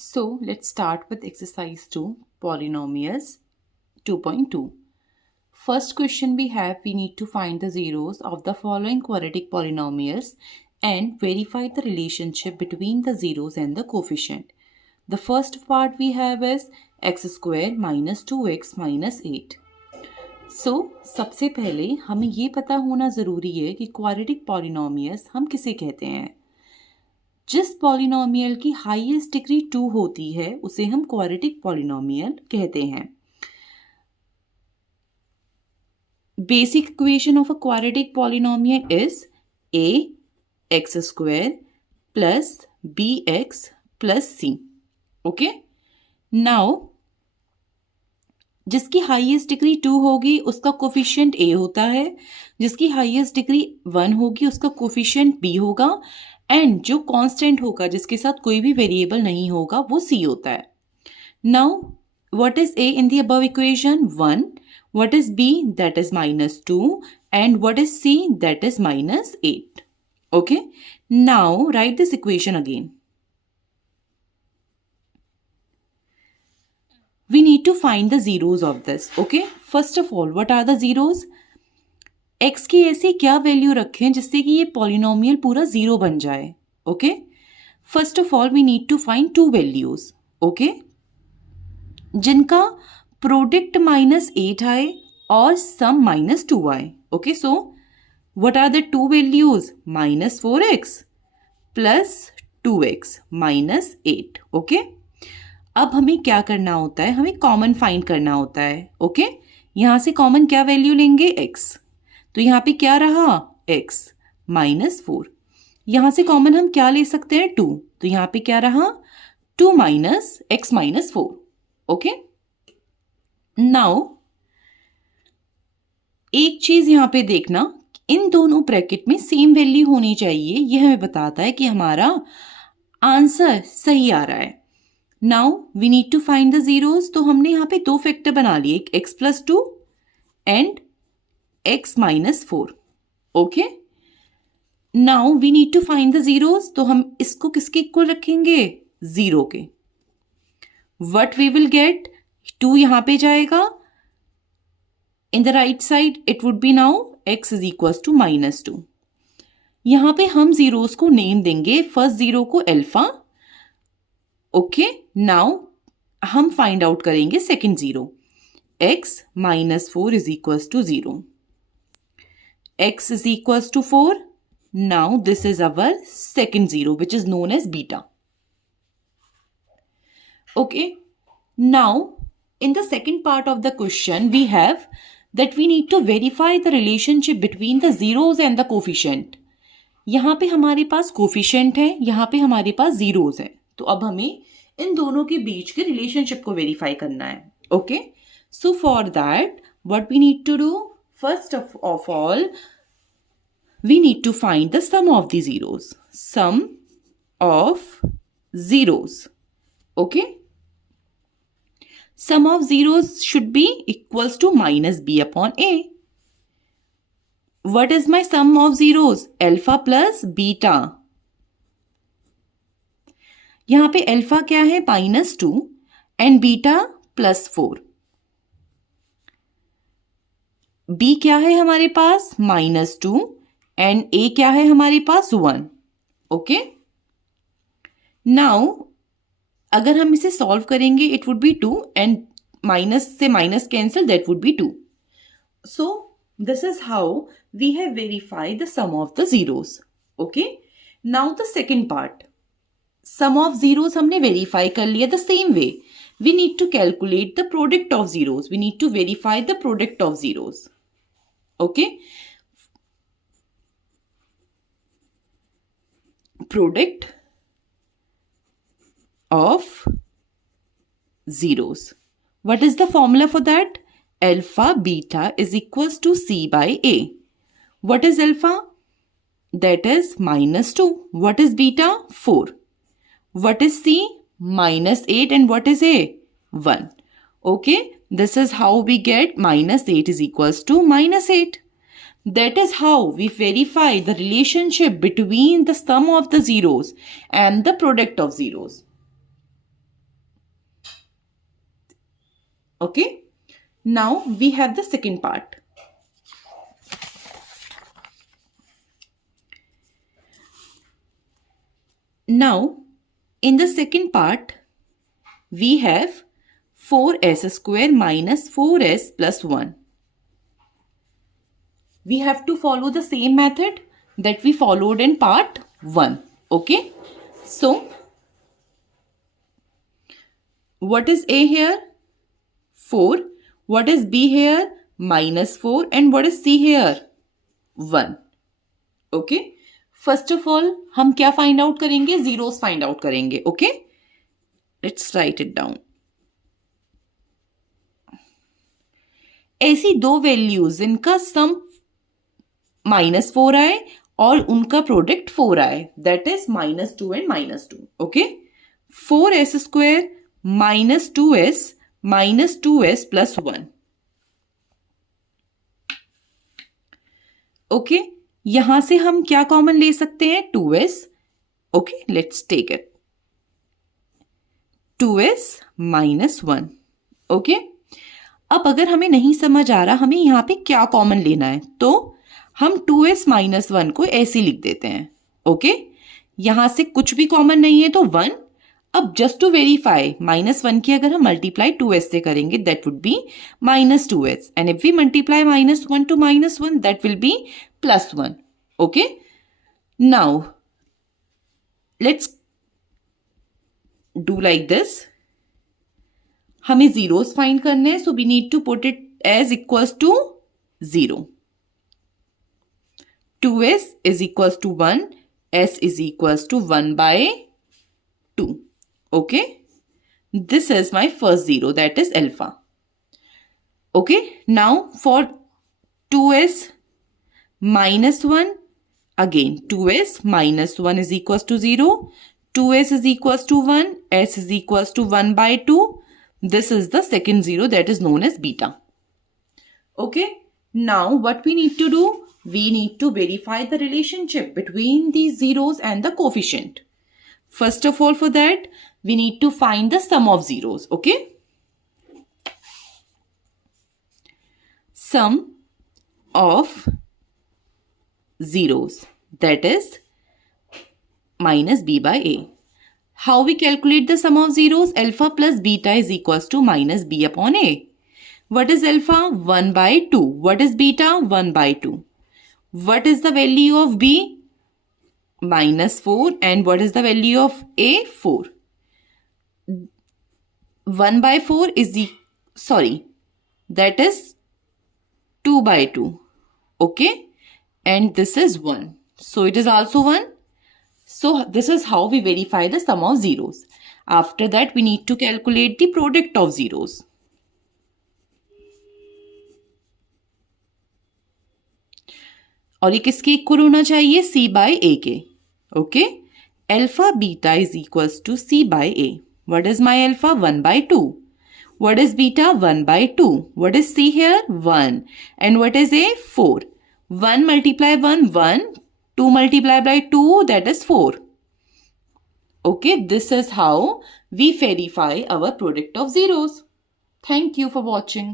So let's start with exercise 2, polynomials 2.2. First question we need to find the zeros of the following quadratic polynomials and verify the relationship between the zeros and the coefficient. The first part we have is x square minus 2x minus 8. So सबसे पहले हमें ये पता होना ज़रूरी है कि quadratic polynomials हम किसे कहते हैं। जिस पॉलिनोमियल की हाईएस्ट डिग्री 2 होती है उसे हम क्वाड्रेटिक पॉलिनोमियल कहते हैं। Basic equation of a quadratic polynomial is a x square plus bx plus c. Okay, now जिसकी हाईएस्ट डिग्री 2 होगी उसका कोफिशिएंट a होता है, जिसकी हाईएस्ट डिग्री 1 होगी उसका कोफिशिएंट b होगा एंड जो कांस्टेंट होगा जिसके साथ कोई भी वेरिएबल नहीं होगा वो c होता है। Now what is a in the above equation? 1. What is b? That is -2 and what is c? That is -8. Okay, now right this equation again. We need to find the zeros of this. Okay, first of all, what are the zeros? x की ऐसी क्या value रखें जिससे कि ये polynomial पूरा zero बन जाए. Okay, first of all we need to find two values. Okay, जिनका प्रोडक्ट -8 आए और सम -2 आए. Okay, so what are the two values? -4x plus 2x -8. Okay, अब हमें क्या करना होता है? हमें कॉमन फाइंड करना होता है. ओके, यहां से कॉमन क्या वैल्यू लेंगे? x. तो यहाँ पे क्या रहा? x -4. यहां से कॉमन हम क्या ले सकते हैं? 2. तो यहाँ पे क्या रहा? 2 माइनस x -4. ओके, नाउ एक चीज यहां पे देखना, इन दोनों ब्रैकेट में सेम वैल्यू होनी चाहिए. यह हमें बताता है कि हमारा आंसर सही आ रहा है. Now we need to find the zeros. तो हमने यहाँ पे दो फैक्टर बना लिए, एक x+2 and x -4. Okay, now we need to find the zeros. तो हम इसको किसके इक्वल रखेंगे? 0 के. What we will get? 2 यहां पे जाएगा. In the right side it would be now x is equal to -2. यहां पे हम जीरोस को नेम देंगे. फर्स्ट जीरो को अल्फा. ओके, नाउ हम फाइंड आउट करेंगे second zero. x -4 is equal to 0. x is equals to 4. Now this is our second zero which is known as beta. Okay, now in the second part of the question we have that we need to verify the relationship between the zeros and the coefficient. यहाँ पे हमारे पास coefficient है, यहाँ पे हमारे पास zeros है. तो अब हमें इन दोनों के बीच के रिलेशनशिप को वेरीफाई करना है. Okay, so for that what we need to do? First of all, we need to find the sum of the zeros. Sum of zeros. Okay? Sum of zeros should be equals to -b upon a. What is my sum of zeros? Alpha plus beta. यहाँ पे alpha क्या है? -2 and beta +4. b क्या है हमारे पास? -2 and a क्या है हमारे पास? 1. ओके, नाउ अगर हम इसे सॉल्व करेंगे it would be 2 and minus से minus cancel, that would be 2. So this is how we have verified the sum of the zeros. Okay, now the second part. Sum of zeros हमने verify कर लिया. The same way we need to calculate the product of zeros. We need to verify the product of zeros. Okay, product of zeros. What is the formula for that? Alpha beta is equals to c by a. What is alpha? That is -2. What is beta? 4. What is c? -8 and what is a? 1. Okay, this is how we get -8 is equals to -8. That is how we verify the relationship between the sum of the zeros and the product of zeros. Okay. Now we have the second part. Now in the second part we have 4s square minus 4s plus 1. We have to follow the same method that we followed in part 1. Okay. So what is a here? 4. What is b here? Minus 4. And what is c here? 1. Okay. First of all हम क्या find out करेंगे? Zeros find out करेंगे. Okay. Let's write it down. ऐसी दो values जिनका सम -4 आए और उनका प्रोडक्ट 4 आए, that is -2 and -2. Okay. 4s square -2s plus 1. Okay. यहां से हम क्या कॉमन ले सकते हैं? 2s. Okay, let's take it. 2s minus 1. Okay. अब अगर हमें नहीं समझ आ रहा हमें यहाँ पे क्या कॉमन लेना है, तो हम 2s minus 1 को ऐसे लिख देते हैं. ओके. यहां से कुछ भी कॉमन नहीं है तो 1. अब जस्ट टू वेरीफाई -1 की अगर हम मल्टीप्लाई 2s से करेंगे that would be -2s, and if we multiply -1 to -1 that will be +1. Okay. Now let's do like this. हमें जीरोस फाइंड करने हैं, so we need to put it as equals to 0. 2s is equals to 1, s is equals to 1 by 2. Okay. This is my first zero, that is alpha. Okay. Now for 2s minus 1, again 2s minus 1 is equals to 0. 2s is equals to 1, s is equals to 1 by 2. This is the second zero that is known as beta. Okay. Now what we need to do? We need to verify the relationship between these zeros and the coefficient. First of all, for that, we need to find the sum of zeros. Okay. Sum of zeros, that is minus b by a. How we calculate the sum of zeros? Alpha plus beta is equals to minus b upon a. What is alpha? 1 by 2. What is beta? 1 by 2. What is the value of b? -4. And what is the value of a? 4. 1 by 4 is that is 2 by 2. Okay. And this is 1. So it is also 1. So this is how we verify the sum of zeros. After that, we need to calculate the product of zeros. और ये किसके equal होना चाहिए? c by a के. Okay. Alpha beta is equals to c by a. What is my alpha? 1 by 2. What is beta? 1 by 2. What is c here? 1. And what is a? 4. 1 multiply 1, 1. 2 multiplied by 2, that is 4. Okay, this is how we verify our product of zeros. Thank you for watching.